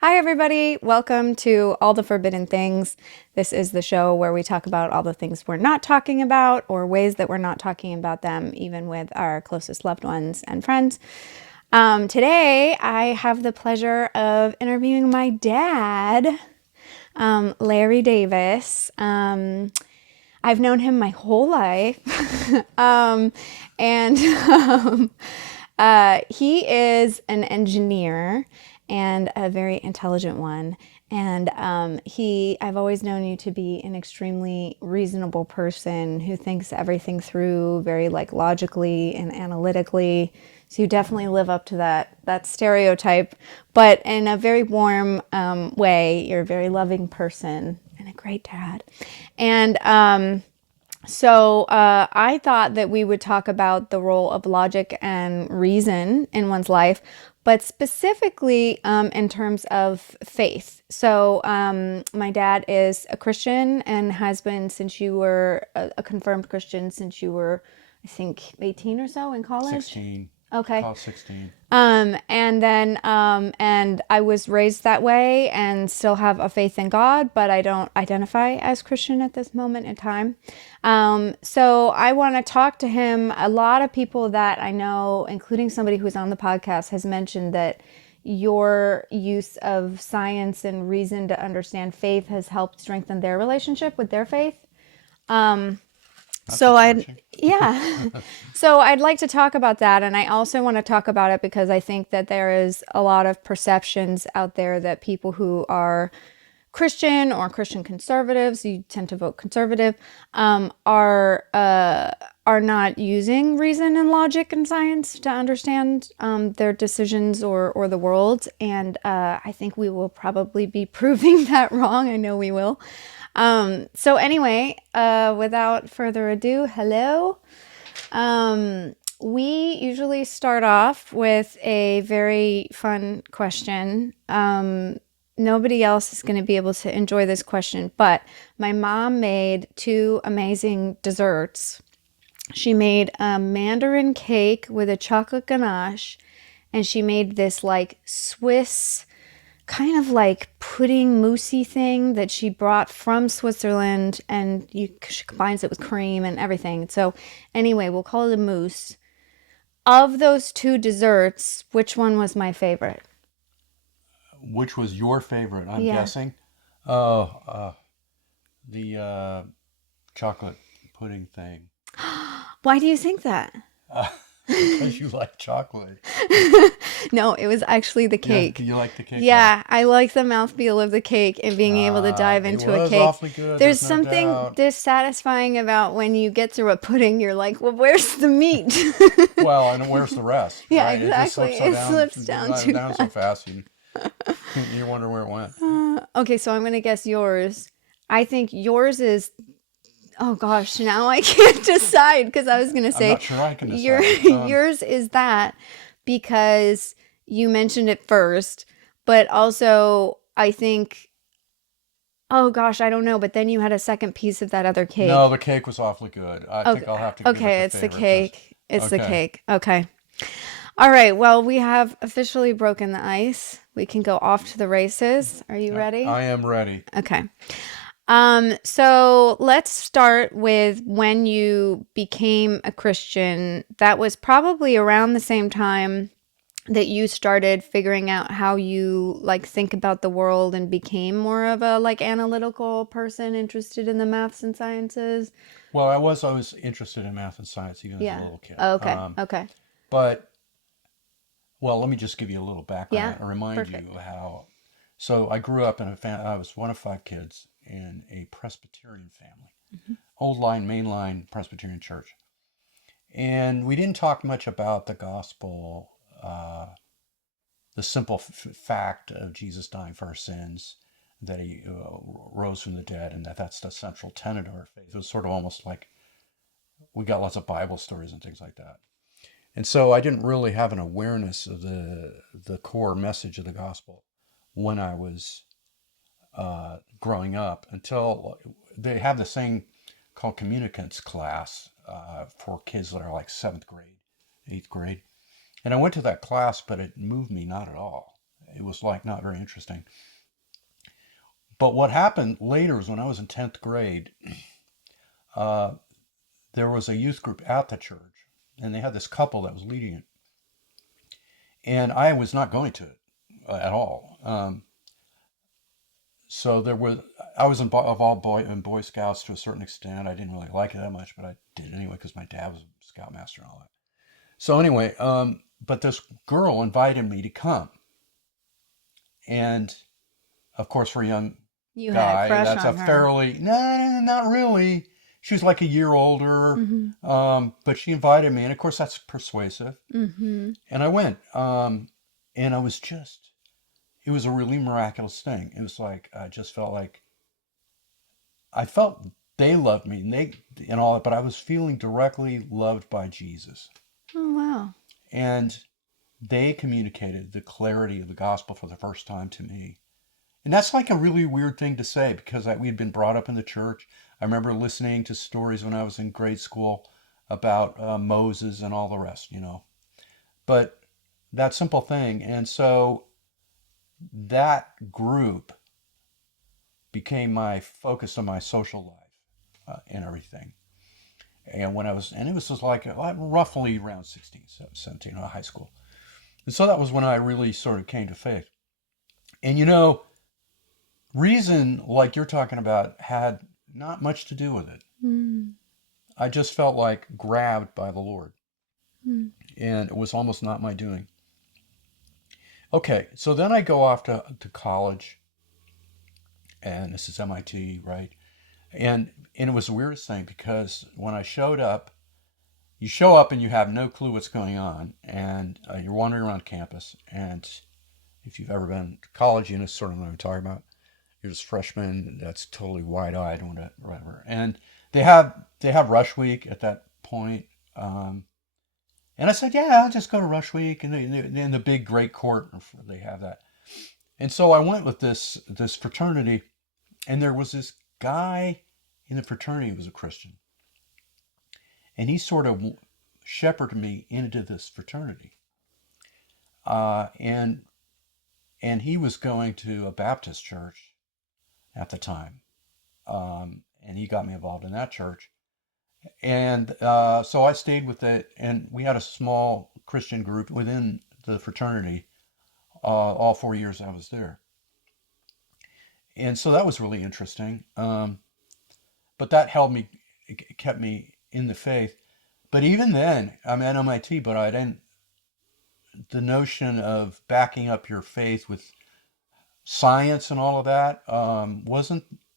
Hi, everybody. Welcome to All the Forbidden Things. This is the show where we talk about all the things we're not talking about or ways that we're not talking about them, even with our closest loved ones and friends. Today, I have the pleasure of interviewing my dad, Larry Davis. I've known him my whole life. and he is an engineer and a very intelligent one. And I've always known you to be an extremely reasonable person who thinks everything through very like logically and analytically. So you definitely live up to that stereotype, but in a very warm way. You're a very loving person and a great dad. And I thought that we would talk about the role of logic and reason in one's life, but specifically in terms of faith. My dad is a Christian and has been since you were a confirmed Christian since you were, I think, 18 or so in college. 16. Okay. Call it 16. And I was raised that way and still have a faith in God, but I don't identify as Christian at this moment in time. So I want to talk to him. A lot of people that I know, including somebody who's on the podcast, has mentioned that your use of science and reason to understand faith has helped strengthen their relationship with their faith. That's So I, encouraging. yeah. So I'd like to talk about that. And I also want to talk about it because I think that there is a lot of perceptions out there that people who are Christian or Christian conservatives, you tend to vote conservative, are not using reason and logic and science to understand their decisions or the world. And I think we will probably be proving that wrong. I know we will. Without further ado, hello. We usually start off with a very fun question. Nobody else is going to be able to enjoy this question, but my mom made two amazing desserts. She made a mandarin cake with a chocolate ganache, and she made this like Swiss kind of like pudding moussey thing that she brought from Switzerland, and she combines it with cream and everything. So anyway, we'll call it a mousse. Of those two desserts, which one was my favorite? Which was your favorite, I'm Yeah. guessing? Oh, the chocolate pudding thing. Why do you think that? Uh, because you like chocolate. No, it was actually the Yeah, cake. you like the cake better. Yeah, I like the mouthfeel of the cake and being able to dive It into a was cake. awfully good, There's there's no something doubt. dissatisfying about when you get through a pudding, you're like, well, where's the meat? Well, and where's the rest, Yeah, right? It just exactly. slips so It down, slips down too down so fast. fast, you wonder where it went. Okay, so I'm gonna guess yours. I think yours is, oh gosh, now I can't decide because I was gonna I'm say not sure I can your decide. yours is that because you mentioned it first, but also I think, oh gosh, I don't know, but then you had a second piece of that other No, cake. the cake was awfully good. I Okay, think I'll have to give it okay, the it's the favorite. Just cake. It's the okay. cake. Okay. All right, well, we have officially broken the ice. We can go off to the races. Are you ready? I am ready. Okay. So let's start with when you became a Christian. That was probably around the same time that you started figuring out how you like think about the world and became more of a like analytical person interested in the maths and sciences. Well, I was always interested in math and science even as a Yeah. little kid. Okay. Okay. But, well, let me just give you a little Yeah. background and remind you Perfect. how. So I grew up in a family, I was one of five kids in a Presbyterian family, old line, mainline Presbyterian church. And we didn't talk much about the gospel, the simple fact of Jesus dying for our sins, that he rose from the dead, and that's the central tenet of our faith. It was sort of almost like we got lots of Bible stories and things like that. And so I didn't really have an awareness of the core message of the gospel when I was growing up until they have this thing called communicants class for kids that are like seventh grade, eighth grade. And I went to that class, but it moved me not at all. it was like not very interesting. But what happened later is when I was in 10th grade, uh, there was a youth group at the church, and they had this couple that was leading it. And I was not going to it at all. So there was, I was of all in Boy Scouts to a certain extent. I didn't really like it that much, but I did anyway because my dad was a scoutmaster and all that. So anyway, but this girl invited me to come, and of course, for a young You had a guy, crush that's a on her. fairly no, not really. She was like a year older, Mm-hmm. but she invited me, and of course, that's persuasive. Mm-hmm. And I went, and I was just, it was a really miraculous thing. It was like I just felt like I felt they loved me and they and all that, but I was feeling directly loved by Jesus. Oh, wow. And they communicated the clarity of the gospel for the first time to me. And that's like a really weird thing to say because we had been brought up in the church. I remember listening to stories when I was in grade school about Moses and all the rest, you know. But that simple thing. And so that group became my focus of my social life and everything. And when I was, and it was just like roughly around 16, 17, high school. And so that was when I really sort of came to faith. And you know, reason, like you're talking about, had not much to do with it. Mm-hmm. I just felt like grabbed by the Lord, and it was almost not my doing. Okay, so then I go off to college, and this is MIT, right? And it was the weirdest thing because when I showed up, you show up and you have no clue what's going on, and you're wandering around campus. And if you've ever been to college, you know sort of what I'm talking about. You're just freshman, that's totally wide-eyed and whatever. And they have rush week at that point. And I said, yeah, I'll just go to rush week, and in the big great court they have that. And so I went with this fraternity, and there was this guy in the fraternity who was a Christian, and he sort of shepherded me into this fraternity. And he was going to a Baptist church at the time, and he got me involved in that church. And so I stayed with it, and we had a small Christian group within the fraternity all 4 years I was there. And so that was really interesting. But that held me, it kept me in the faith. But even then, I'm at MIT, but I didn't, the notion of backing up your faith with science and all of that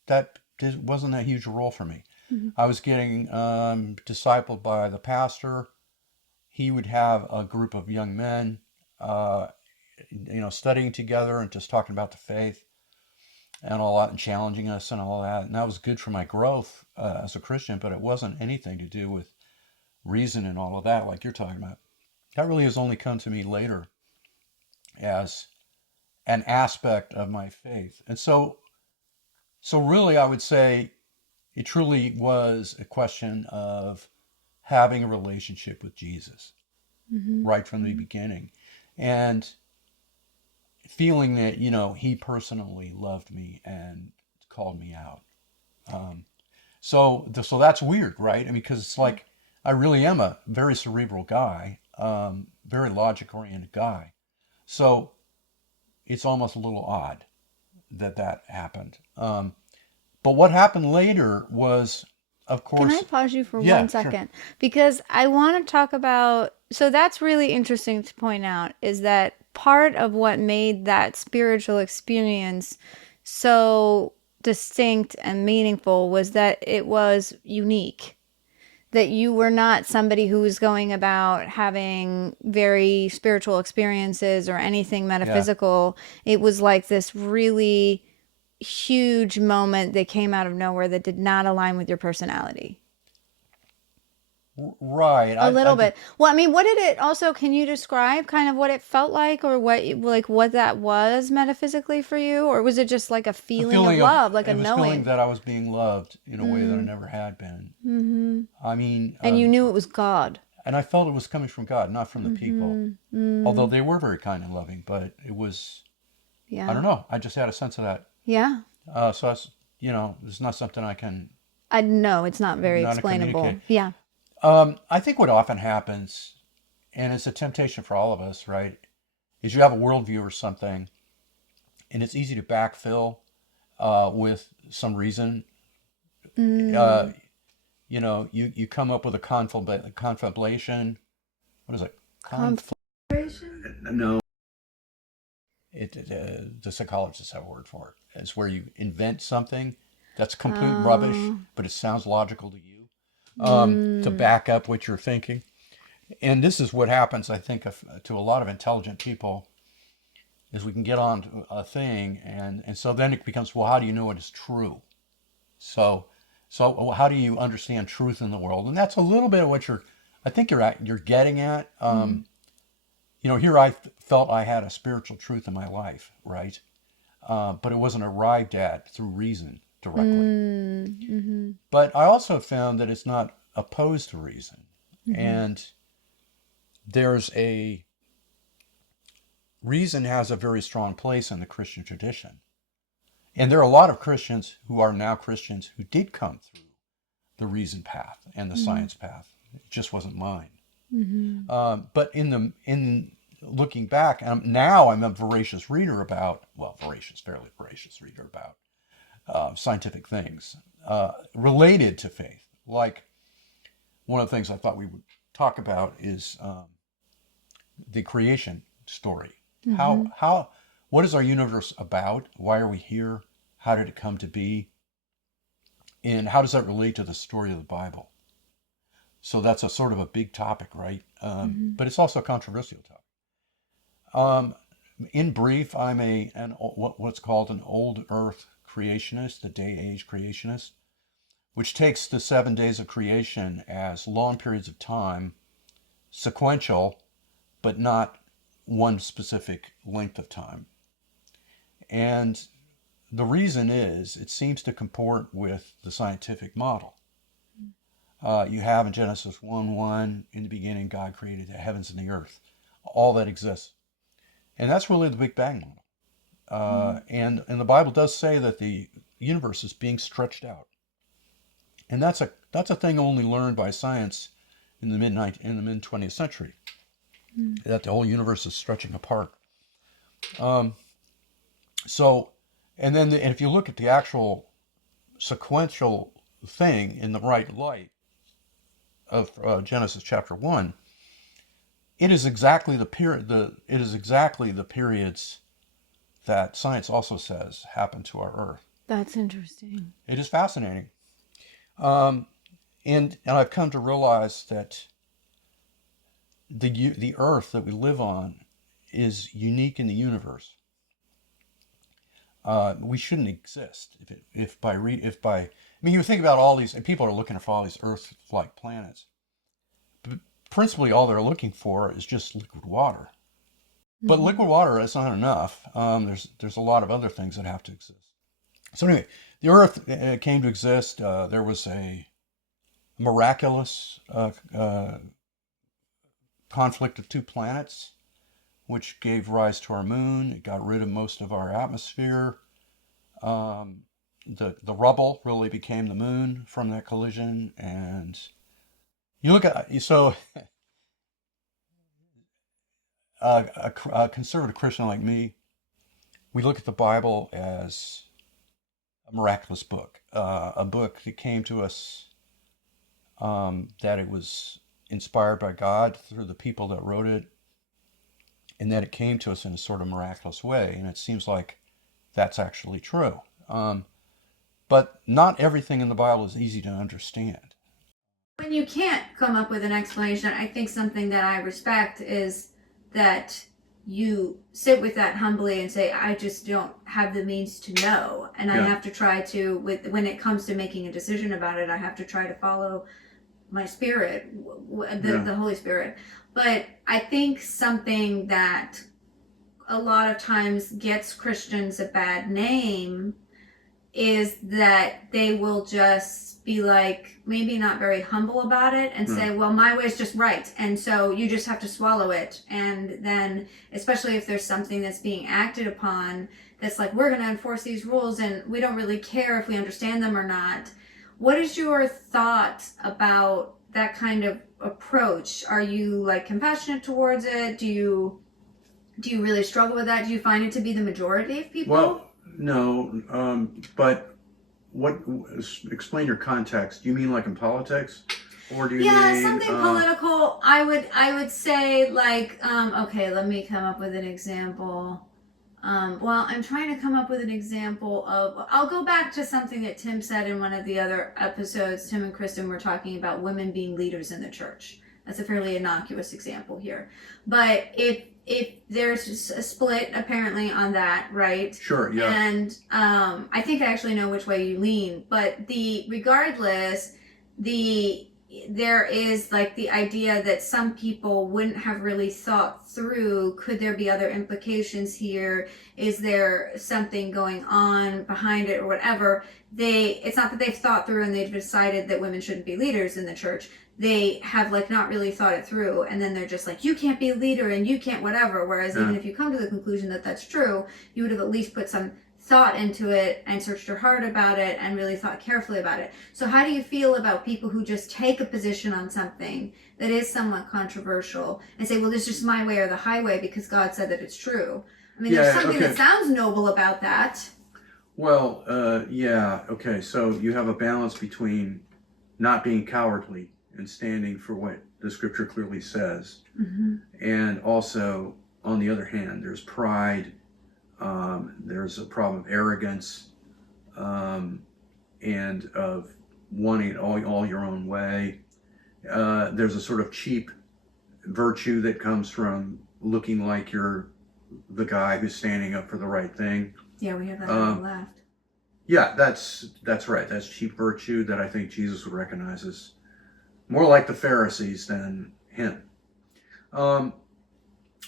that wasn't a huge role for me. Mm-hmm. I was getting discipled by the pastor. He would have a group of young men, uh, studying together and just talking about the faith and all that and challenging us and all that. And that was good for my growth as a Christian, but it wasn't anything to do with reason and all of that, like you're talking about. That really has only come to me later as an aspect of my faith. And so really, I would say it truly was a question of having a relationship with Jesus Mm-hmm. right from the beginning, and feeling that he personally loved me and called me out. Um, so that's weird, right? I mean, because it's like I really am a very cerebral guy, very logic oriented guy. So it's almost a little odd that happened. But what happened later was, of Can I course, pause you for one yeah, sure. second? Because I want to talk about, so that's really interesting to point out is that part of what made that spiritual experience so distinct and meaningful was that it was unique. That you were not somebody who was going about having very spiritual experiences or anything Yeah. metaphysical. It was like this really huge moment that came out of nowhere that did not align with your personality. Right. A I little did bit. Well, I mean, what did it also, can you describe kind of what it felt like or what that was metaphysically for you? Or was it just like a a feeling of feeling of love, like a it was feeling knowing? that I was being loved in a way that I Mm, never had been. mm-hmm. I mean, And you knew it was God. and I felt it was coming from God, not from the people. Mm-hmm. Although Mm, they were very kind and loving, but it was. I Yeah. don't know. I just had a sense of that. Yeah. So that's, it's not something I can I know it's not very not communicate. explainable. Yeah. I think what often happens, and it's a temptation for all of us, right, is you have a worldview or something, and it's easy to backfill with some reason. Uh, Mm. you come up with a confabulation. What is it? Confl- Configuration? no. The psychologists have a word for it. It's where you invent something that's complete rubbish, Uh, but it sounds logical to you, to mm. back up what you're thinking. And this is what happens, I think, to a lot of intelligent people, is we can get on to a thing, and so then it becomes, well, how do you know it is true? So, so how do you understand truth in the world? And that's a little bit of what I think you're getting at. Mm. Here I felt I had a spiritual truth in my life, right? But it wasn't arrived at through reason directly. Mm. Mm-hmm. But I also found that it's not opposed to reason. Mm-hmm. And there's a reason has a very strong place in the Christian tradition. And there are a lot of Christians who are now Christians who did come through the reason path and the Mm-hmm. science path. It just wasn't mine. Mm-hmm. But in looking back, now I'm a voracious reader about, well, fairly voracious reader about scientific things related to faith. Like one of the things I thought we would talk about is the creation story. Mm-hmm. What is our universe about? Why are we here? How did it come to be? And how does that relate to the story of the Bible? So that's a sort of a big topic, right? Mm-hmm. But it's also a controversial topic. Um, in brief, I'm what's called an old Earth creationist, a day age creationist, which takes the 7 days of creation as long periods of time, sequential, but not one specific length of time. And the reason is it seems to comport with the scientific model. You have in Genesis 1:1, in the beginning, God created the heavens and the earth, all that exists. And that's really the Big Bang model. And the Bible does say that the universe is being stretched out. And that's a thing only learned by science in the mid 20th century, Mm-hmm. that the whole universe is stretching apart. Um, so, and if you look at the actual sequential thing in the right light of Genesis chapter 1, it is exactly the periods that science also says happen to our Earth. That's interesting. It is fascinating, um, and I've come to realize that the Earth that we live on is unique in the universe. We shouldn't exist if by I mean, you think about all these, and people are looking for all these Earth-like planets, but principally all they're looking for is just liquid water. But Mm-hmm. liquid water is not enough. There's a lot of other things that have to exist. So anyway, the Earth came to exist. There was a miraculous conflict of two planets, which gave rise to our moon. It got rid of most of our atmosphere. Um, the rubble really became the moon from that collision. And you look at so a conservative Christian like me, we look at the Bible as a miraculous book, a book that came to us, that it was inspired by God through the people that wrote it, and that it came to us in a sort of miraculous way. And it seems like that's actually true. But not everything in the Bible is easy to understand. When you can't come up with an explanation, I think something that I respect is that you sit with that humbly and say, I just don't have the means to know. And I Yeah. have to try to, when it comes to making a decision about it, I have to try to follow my spirit, Yeah. the Holy Spirit. But I think something that a lot of times gets Christians a bad name is that they will just be like, maybe not very humble about it and say, well, my way is just right. And so you just have to swallow it. And then, especially if there's something that's being acted upon that's like, we're going to enforce these rules and we don't really care if we understand them or not. What is your thought about that kind of approach? Are you like compassionate towards it? Do you really struggle with that? Do you find it to be the majority of people? Well, no, but what? Explain your context. Do you mean like in politics, or do you Yeah, mean? something political. I would say like okay, let me come up with an example. Well, I'm trying to come up with an example of. I'll go back to something that Tim said in one of the other episodes. Tim and Kristen were talking about women being leaders in the church. That's a fairly innocuous example here, but if there's a split apparently on that, right? Sure. Yeah. And I think I actually know which way you lean, but regardless, the there is like the idea that some people wouldn't have really thought through, could there be other implications here, is there something going on behind it or whatever. It's not that they've thought through and they've decided that women shouldn't be leaders in the church. They have like not really thought it through, and then they're just like, you can't be a leader and you can't whatever. Whereas even if you come to the conclusion that that's true, you would have at least put some thought into it and searched your heart about it and really thought carefully about it. So how do you feel about people who just take a position on something that is somewhat controversial and say, well, this is just my way or the highway because God said that it's true? I mean, there's something that sounds noble about that. Well, yeah, okay. So you have a balance between not being cowardly and standing for what the scripture clearly says, and also, on the other hand, there's pride. There's a problem of arrogance, and of wanting it all your own way. There's a sort of cheap virtue that comes from looking like you're the guy who's standing up for the right thing. Yeah, we have that on the left. Yeah, that's right. That's cheap virtue that I think Jesus would recognize as more like the Pharisees than him.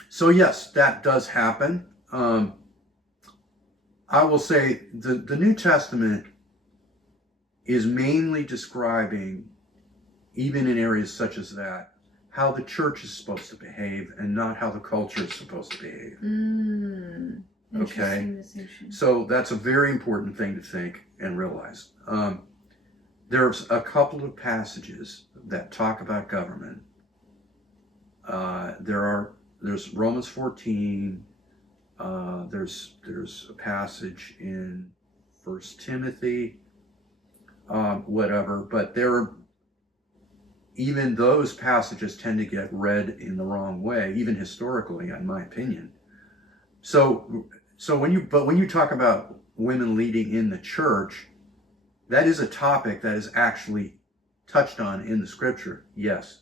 So yes, that does happen. I will say the New Testament is mainly describing, even in areas such as that, how the church is supposed to behave and not how the culture is supposed to behave. Okay, so that's a very important thing to think and realize. There's a couple of passages that talk about government. There's Romans 14. There's a passage in First Timothy, whatever. But even those passages tend to get read in the wrong way, even historically, in my opinion. So when you talk about women leading in the church, that is a topic that is actually touched on in the scripture. Yes.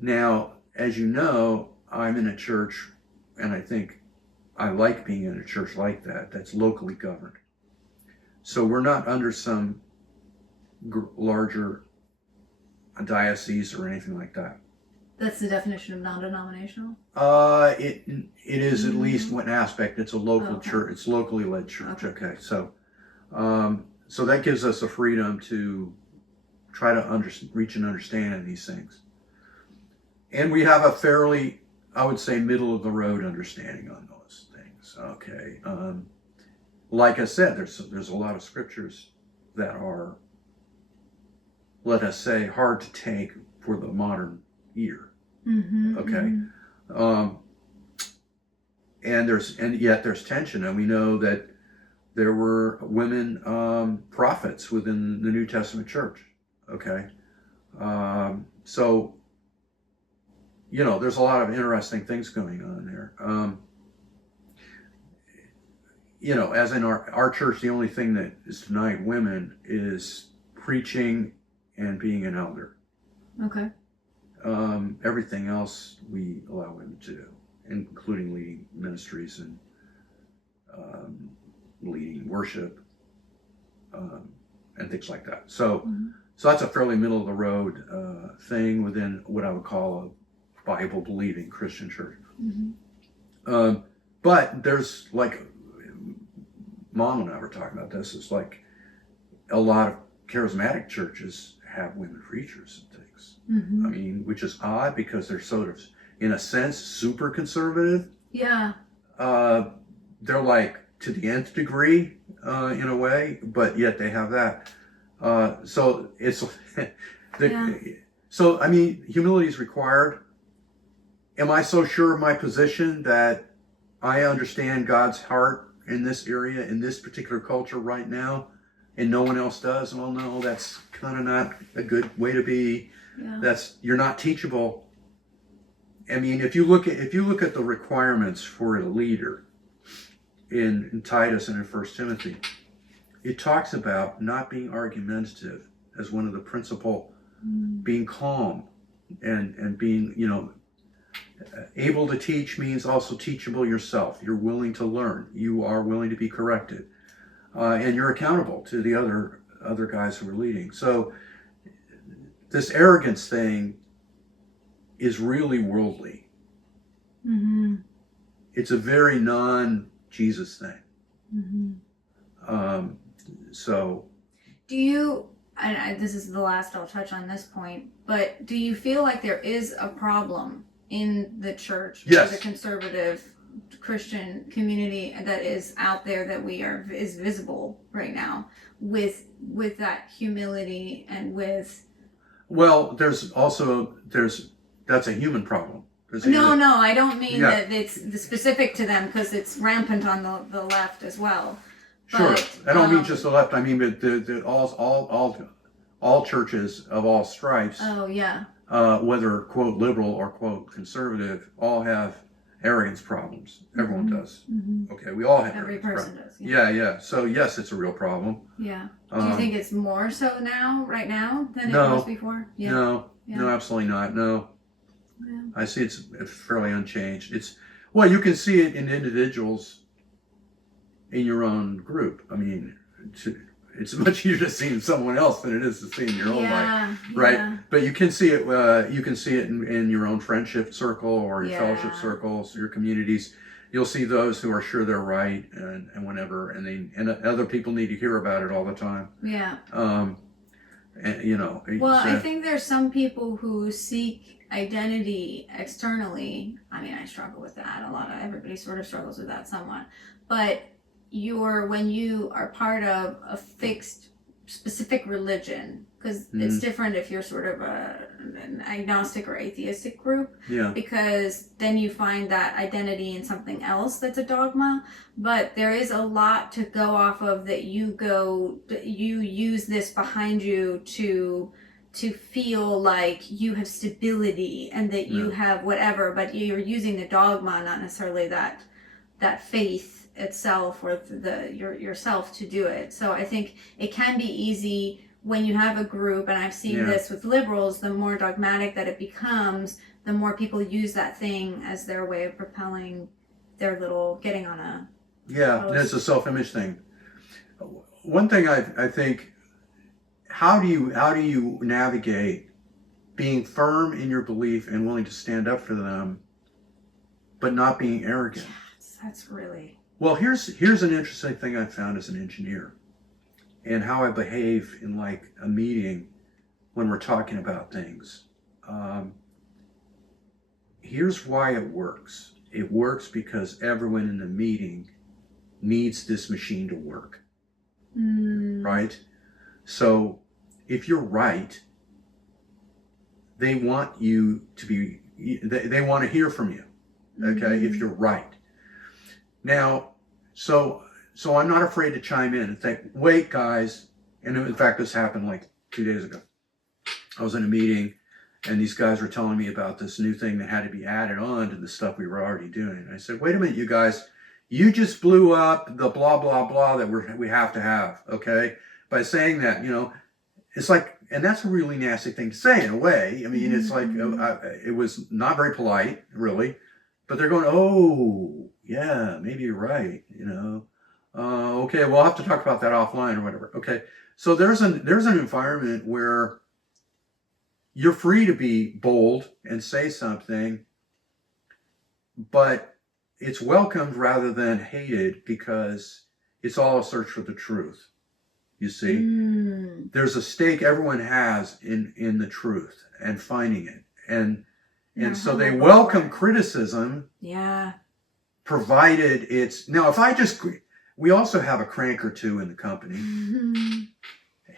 Now, as you know, I'm in a church, and I think I like being in a church like that, that's locally governed. So we're not under some larger diocese or anything like that. That's the definition of non-denominational? It is at least one aspect. It's a local church. It's locally led church. Okay. So that gives us a freedom to try to reach an understanding of these things. And we have a fairly, I would say, middle of the road understanding on those things. Okay. Like I said, there's a lot of scriptures that are, let us say, hard to take for the modern ear. Okay. And yet there's tension, and we know that there were women prophets within the New Testament church. Okay. So there's a lot of interesting things going on there. As in our church, the only thing that is denied women is preaching and being an elder. Okay. Everything else we allow women to do, including leading ministries and leading worship and things like that. So that's a fairly middle of the road thing within what I would call a Bible believing Christian church. But there's like Mom and I were talking about this. It's like a lot of charismatic churches have women preachers and things. I mean, which is odd because they're sort of, in a sense, super conservative. Yeah. Uh, they're like to the nth degree in a way, but yet they have that. So it's Yeah. so I mean, humility is required. Am I so sure of my position that I understand God's heart in this area, in this particular culture right now, and no one else does? Well, no, that's kind of not a good way to be. Yeah. You're not teachable. I mean, if you look at the requirements for a leader in Titus and in First Timothy, it talks about not being argumentative as one of the principal, being calm and being, able to teach means also teachable yourself. You're willing to learn. You are willing to be corrected, and you're accountable to the other guys who are leading. So this arrogance thing is really worldly. It's a very non-Jesus thing. So, Do you, this is the last I'll touch on this point, but do you feel like there is a problem in the church or yes, the conservative Christian community that is out there that is visible right now with that humility and with well, that's a human problem. no, I don't mean Yeah. that it's specific to them because it's rampant on the left as well. Sure, But, I don't mean just the left. I mean all churches of all stripes, oh yeah, whether quote liberal or quote conservative, all have arrogance problems. Everyone does. Okay, we all have every arrogance person problems. does. Yeah. So yes, it's a real problem. Yeah. Do you think it's more so right now, than No. it was before? Yeah. No, absolutely not. No, Yeah. I see it's fairly unchanged. Well, you can see it in individuals in your own group. I mean, it's much easier to see in someone else than it is to see in your own life, right? Yeah. But you can see it. You can see it in your own friendship circle or your fellowship Yeah. circles, your communities. You'll see those who are sure they're right and whatever, and other people need to hear about it all the time. Yeah. And, Well, I think there's some people who seek identity externally. I mean, I struggle with that. Everybody sort of struggles with that somewhat. But when you are part of a fixed specific religion, because it's different if you're sort of an agnostic or atheistic group, yeah, because then you find that identity in something else that's a dogma. But there is a lot to go off of that you use this behind you to feel like you have stability and that you have whatever, but you're using the dogma, not necessarily that faith itself or yourself to do it. So I think it can be easy when you have a group, and I've seen this with liberals, the more dogmatic that it becomes, the more people use that thing as their way of propelling their little getting on a and it's a self-image thing. One thing I think, how do you navigate being firm in your belief and willing to stand up for them, but not being arrogant? That's really... Well, here's an interesting thing I found as an engineer, and how I behave in like a meeting when we're talking about things. Here's why it works. It works because everyone in the meeting needs this machine to work, right? So if you're right, they want you to be. They want to hear from you. Okay, if you're right. Now, so I'm not afraid to chime in and think, wait, guys. And in fact, this happened like 2 days ago. I was in a meeting and these guys were telling me about this new thing that had to be added on to the stuff we were already doing. And I said, wait a minute, you guys, you just blew up the blah, blah, blah that we have to have, okay? By saying that, it's like, and that's a really nasty thing to say in a way. I mean, it's like, it was not very polite, really. But they're going, oh, yeah, maybe you're right, Okay, we'll have to talk about that offline or whatever. Okay, so there's an environment where you're free to be bold and say something, but it's welcomed rather than hated because It's all a search for the truth. You see, Mm. there's a stake everyone has in the truth and finding it, and They're so they humble for welcome it. criticism, Yeah. provided it's now. If I just, we also have a crank or two in the company.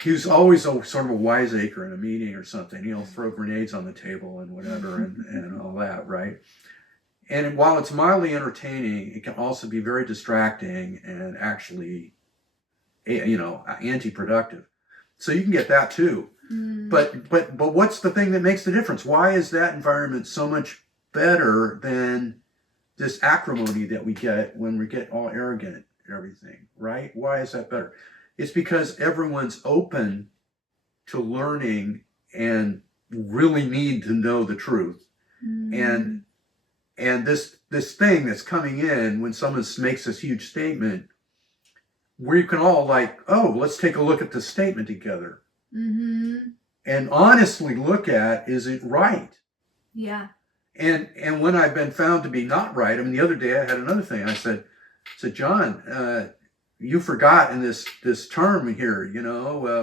He was always sort of a wiseacre in a meeting or something. He'll throw grenades on the table and whatever and all that, right? And while it's mildly entertaining, it can also be very distracting and actually, anti-productive. So you can get that too. But what's the thing that makes the difference? Why is that environment so much better than this acrimony that we get when we get all arrogant and everything, right? Why is that better? It's because everyone's open to learning and really need to know the truth. And and this thing that's coming in when someone makes this huge statement, we can all like, oh, let's take a look at this statement together. And honestly look at, is it right? Yeah. And when I've been found to be not right, I mean, the other day I had another thing. I said, John, you forgot in this term here,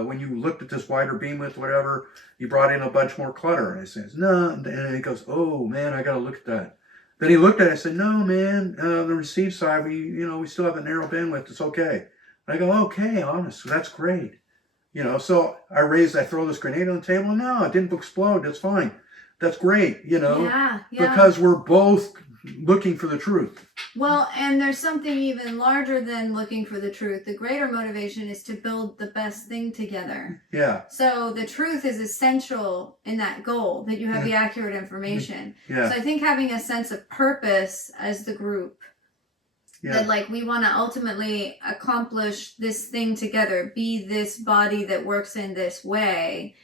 when you looked at this wider beam width, whatever, you brought in a bunch more clutter. And I said, no. And he goes, oh man, I got to look at that. Then he looked at it and said, no, man, the receive side, we still have a narrow bandwidth. It's okay. And I go, okay, honest. That's great. So I throw this grenade on the table. No, it didn't explode. That's fine. That's great, Yeah. because we're both looking for the truth. Well, and there's something even larger than looking for the truth. The greater motivation is to build the best thing together. Yeah. So the truth is essential in that goal, that you have the accurate information. Yeah. So I think having a sense of purpose as the group, that like we want to ultimately accomplish this thing together, be this body that works in this way.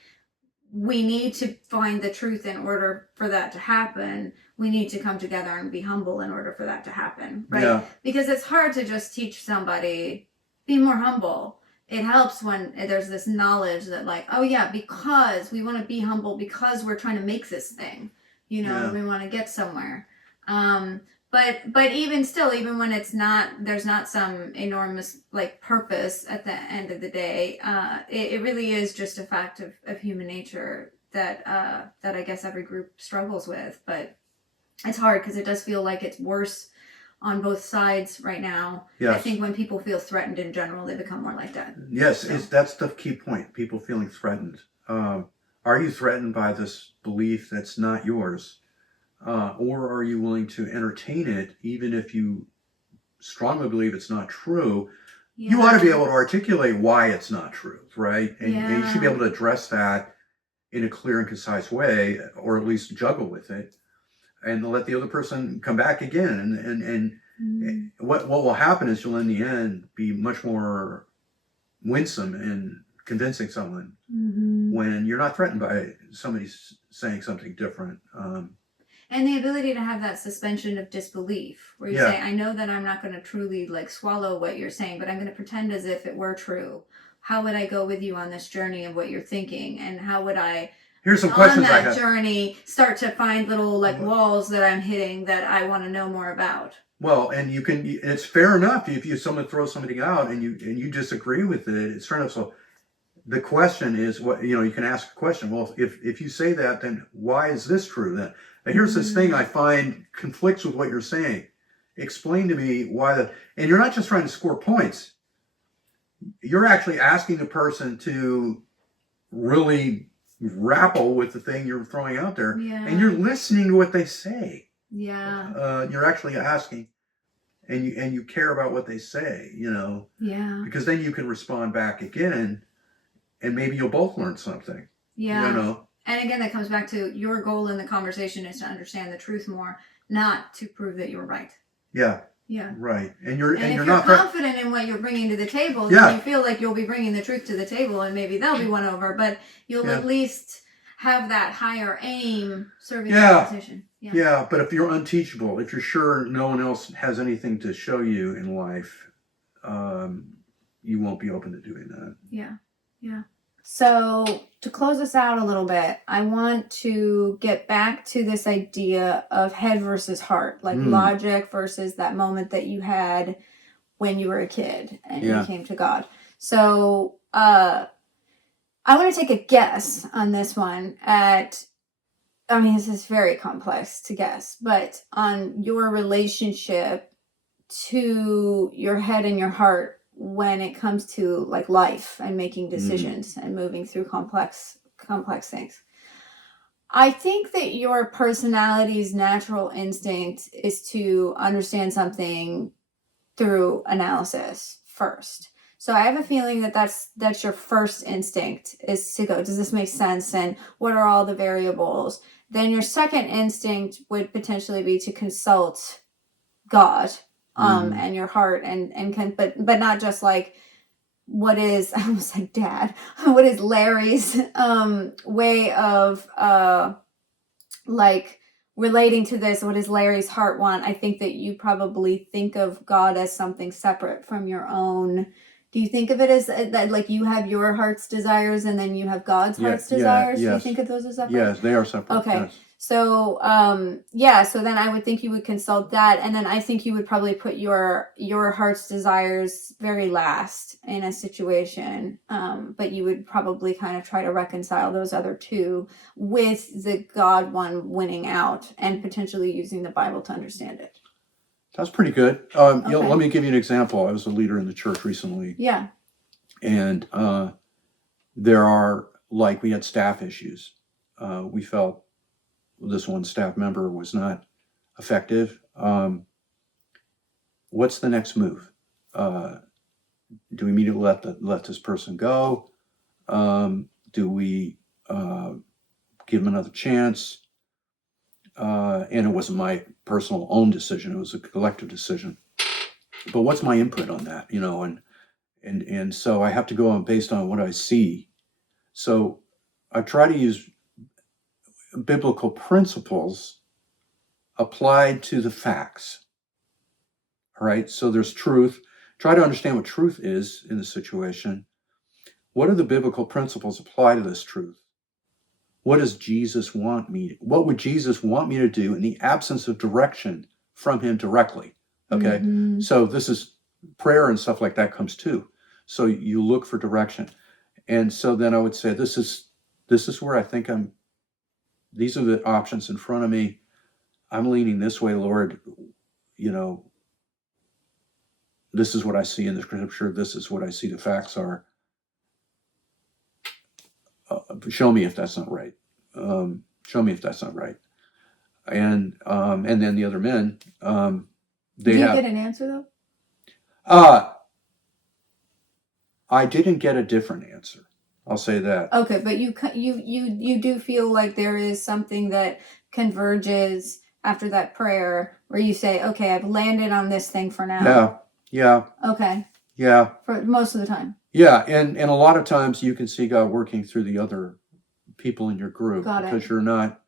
We need to find the truth in order for that to happen. We need to come together and be humble in order for that to happen, right? Yeah. Because it's hard to just teach somebody, be more humble. It helps when there's this knowledge that like, oh yeah, because we want to be humble because we're trying to make this thing, and we want to get somewhere. But even still, even when there's not some enormous like purpose at the end of the day, it really is just a fact of human nature that I guess every group struggles with. But it's hard because it does feel like it's worse on both sides right now. Yes. I think when people feel threatened in general, they become more like that. Yes, so. That's the key point. People feeling threatened. Are you threatened by this belief that's not yours? Or are you willing to entertain it even if you strongly believe it's not true? Yeah. You ought to be able to articulate why it's not true, right? And you should be able to address that in a clear and concise way, or at least juggle with it, and let the other person come back again. And what will happen is you'll in the end be much more winsome in convincing someone when you're not threatened by somebody saying something different. And the ability to have that suspension of disbelief, where you say, I know that I'm not going to truly like swallow what you're saying, but I'm going to pretend as if it were true. How would I go with you on this journey of what you're thinking? And how would I, here's some questions on that journey, start to find little like walls that I'm hitting that I want to know more about? Well, and it's fair enough if someone throws something out and you disagree with it. It's fair enough. So the question is, you can ask a question. Well, if you say that, then why is this true then? Now, here's this thing I find conflicts with what you're saying. Explain to me why and you're not just trying to score points. You're actually asking the person to really grapple with the thing you're throwing out there. Yeah. And you're listening to what they say. Yeah. You're actually asking, and you care about what they say, Yeah. Because then you can respond back again, and maybe you'll both learn something. Yeah. And again, that comes back to your goal in the conversation is to understand the truth more, not to prove that you're right. Yeah. Yeah. Right. And if you're not confident in what you're bringing to the table, then you feel like you'll be bringing the truth to the table, and maybe they'll be won over, but you'll at least have that higher aim serving the competition. Yeah. But if you're unteachable, if you're sure no one else has anything to show you in life, you won't be open to doing that. Yeah. Yeah. So to close us out a little bit, I want to get back to this idea of head versus heart, like logic versus that moment that you had when you were a kid and you Yeah. came to God. So I want to take a guess on this one at, I mean, this is very complex to guess, but on your relationship to your head and your heart when it comes to like life and making Mm. decisions and moving through complex things. I think that your personality's natural instinct is to understand something through analysis first. So I have a feeling that that's your first instinct is to go, does this make sense? And what are all the variables? Then your second instinct would potentially be to consult God, Mm. and your heart and can, but not just like what is, I almost said dad, what is Larry's way of like relating to this, what does Larry's heart want? I think that you probably think of God as something separate from your own. Do you think of it as that, like you have your heart's desires and then you have God's Yeah. heart's Yeah. desires? Do you Yes. think of those as separate? Yes. They are separate. Okay. Yes. So yeah, so then I would think you would consult that, and then I think you would probably put your heart's desires very last in a situation. But you would probably kind of try to reconcile those other two with the God one winning out and potentially using the Bible to understand it. That's pretty good. You know, let Okay. me give you an example. I was a leader in the church recently, Yeah. and there are, like, we had staff issues. We felt this one staff member was not effective. What's the next move? Do we immediately let this person go? Do we give them another chance? And it wasn't my personal own decision; it was a collective decision. But what's my input on that? You know, and so I have to go on based on what I see. So I try to use biblical principles applied to the facts. All right. So there's truth. Try to understand what truth is in the situation. What do the biblical principles apply to this truth? What does Jesus want me? What would Jesus want me to do in the absence of direction from him directly? Okay. Mm-hmm. So this is prayer and stuff like that comes too. So you look for direction. And so then I would say, this is where I think these are the options in front of me. I'm leaning this way, Lord. You know, this is what I see in the scripture. This is what I see the facts are. Show me if that's not right. Show me if that's not right. And then the other men, Do they you get have. an answer though? Uh, I didn't get a different answer. I'll say that. Okay, but you do feel like there is something that converges after that prayer where you say, "Okay, I've landed on this thing for now." Yeah, yeah, Okay, yeah, for most of the time. yeah. And a lot of times you can see God working through the other people in your group Got it. because you're not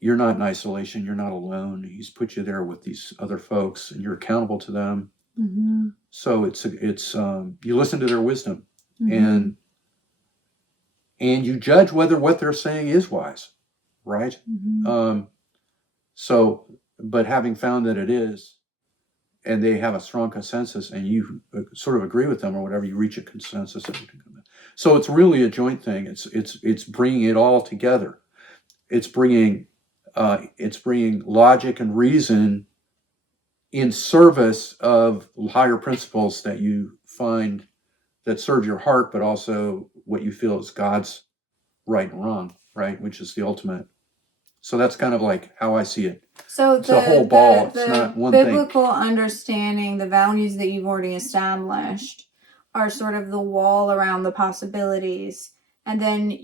in isolation. You're not alone. He's put you there with these other folks, and you're accountable to them. Mm-hmm. So it's you listen to their wisdom, Mm-hmm. and you judge whether what they're saying is wise, right? Mm-hmm. So, but having found that it is, and they have a strong consensus, and you sort of agree with them or whatever, you reach a consensus that you can come in. So it's really a joint thing. It's bringing it all together. It's bringing logic and reason in service of higher principles that you find that serve your heart, but also what you feel is God's right and wrong, right? Which is the ultimate. So that's kind of like how I see it. So It's a whole ball. It's not the one thing. biblical understanding, the values that you've already established, are sort of the wall around the possibilities, and then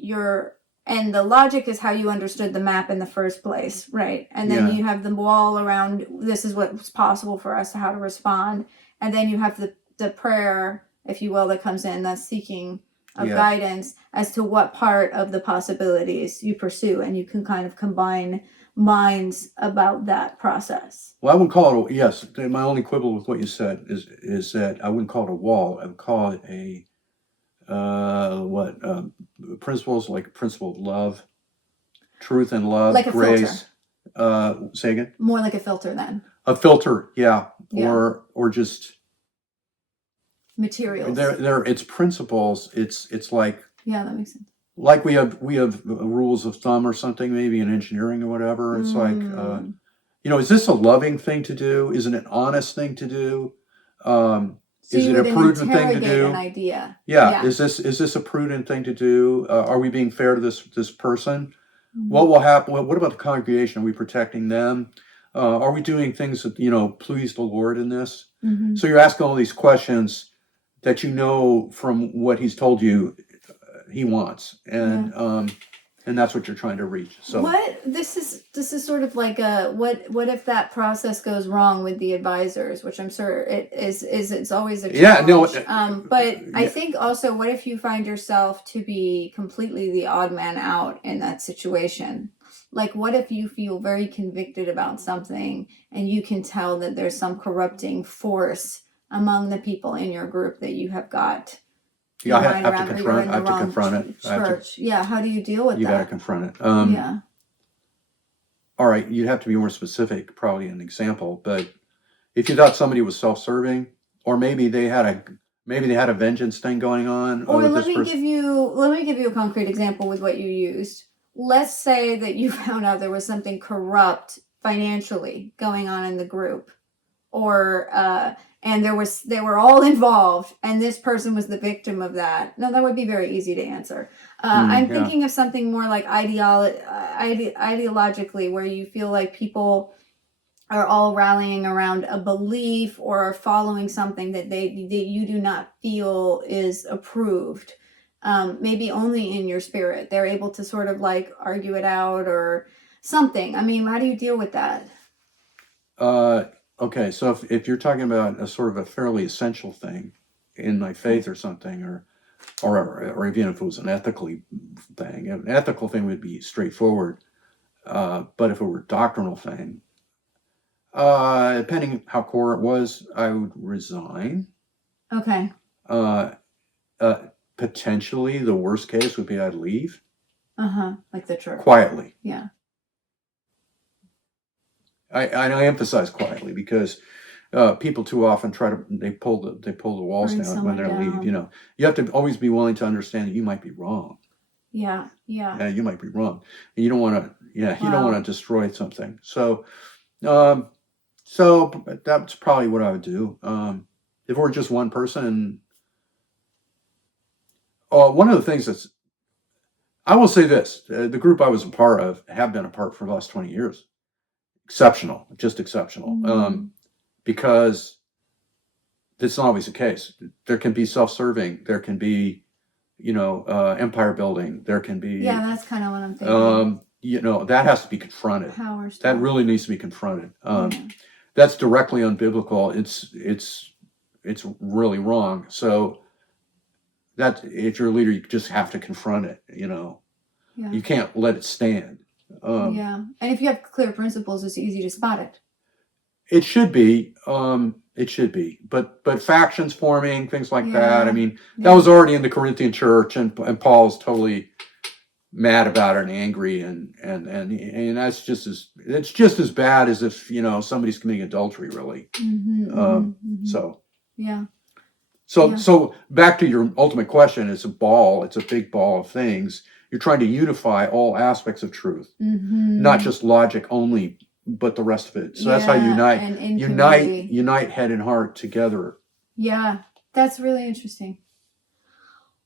and the logic is how you understood the map in the first place, right? And then Yeah. you have the wall around this is what's possible for us, how to respond, and then you have the prayer, if you will, that comes in, that's seeking of Yeah. guidance as to what part of the possibilities you pursue, and you can kind of combine minds about that process. Well, I wouldn't call it yes. My only quibble with what you said is that I wouldn't call it a wall. I would call it a what principles, like principle of love, truth and love, Like a grace. filter. Say again. More like a filter then. A filter, yeah, Yeah. or just Materials. there. It's principles. It's Yeah, that makes sense. like we have rules of thumb or something, maybe in engineering or whatever. It's like, Mm. is this a loving thing to do? Is it an honest thing to do? Um, So is you it a would then prudent thing to interrogate an do? idea. Yeah, Yeah. is this a prudent thing to do? Are we being fair to this person? Mm-hmm. What will happen? What about the congregation? Are we protecting them? Are we doing things that please the Lord in this? Mm-hmm. So you're asking all these questions that from what He's told you He wants, Yeah. and that's what you're trying to reach. So What this is sort of like a what if that process goes wrong with the advisors, which I'm sure it is it's always a yeah, no, challenge. But I yeah, think also what if you find yourself to be completely the odd man out in that situation? Like what if you feel very convicted about something and you can tell that there's some corrupting force among the people in your group that you have got yeah, your mind have to around, or you're confront. in I the have to wrong confront it. I have to. church. Yeah, how do you deal with You got to that? confront it. Yeah. All right, you'd have to be more specific, probably an example. But if you thought somebody was self-serving, or maybe they had a vengeance thing going on Or with this person. let me give you a concrete example with what you used. Let's say that you found out there was something corrupt financially going on in the group, or and they were all involved, and this person was the victim of that. No, that would be very easy to answer. I'm Yeah, thinking of something more like ideologically, where you feel like people are all rallying around a belief or are following something that you do not feel is approved. Maybe only in your spirit they're able to sort of like argue it out or something. I mean, how do you deal with that? Uh, okay, so if you're talking about a sort of a fairly essential thing in my Okay. faith or something, or even if it was an ethical thing would be straightforward. But if it were a doctrinal thing, depending how core it was, I would resign. Okay. Uh, uh, Potentially, the worst case would be I'd leave Like the church. quietly. Yeah. I emphasize quietly because people too often they pull the walls Bring down when someone they leave. down. You have to always be willing to understand that you might be wrong. Yeah. Yeah. Yeah, you might be wrong. And you don't want to. Yeah, you don't want Wow. to destroy something. Um, so that's probably what I would do. If we're just one person, and one of the things that's I will say this: the group I was a part of have been a part for the last 20 years. Exceptional, just exceptional. Mm. Because that's not always the case. There can be self-serving. There can be, empire building. There can Yeah, be, that's kind of what I'm thinking. that has to be confronted. Power That stuff. really needs to be confronted. Yeah. That's directly unbiblical. It's really wrong. So that if you're a leader, you just have to confront it. Yeah. You can't let it stand. Yeah. And if you have clear principles, it's easy to spot it. It should be. It should be. But factions forming, things like that. I Yeah. mean, that Yeah. was already in the Corinthian church, and Paul's totally mad about it and angry, and it's just as bad as if somebody's committing adultery, really. So Yeah. so Yeah. so back to your ultimate question. It's a ball. It's a big ball of things. You're trying to unify all aspects of truth, not just logic only, but the rest of it. So that's how you Yeah. unite, And in unite, community. unite head and heart together. Yeah. That's really interesting.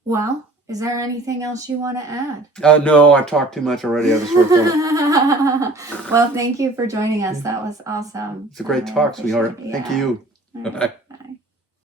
Well, is there anything else you want to add? No, I've talked too much already. I have a sore throat. Well, thank you for joining us. That was awesome. It's a I great really talk, appreciate sweetheart. it. Thank Yeah. you. All right. Bye. Bye.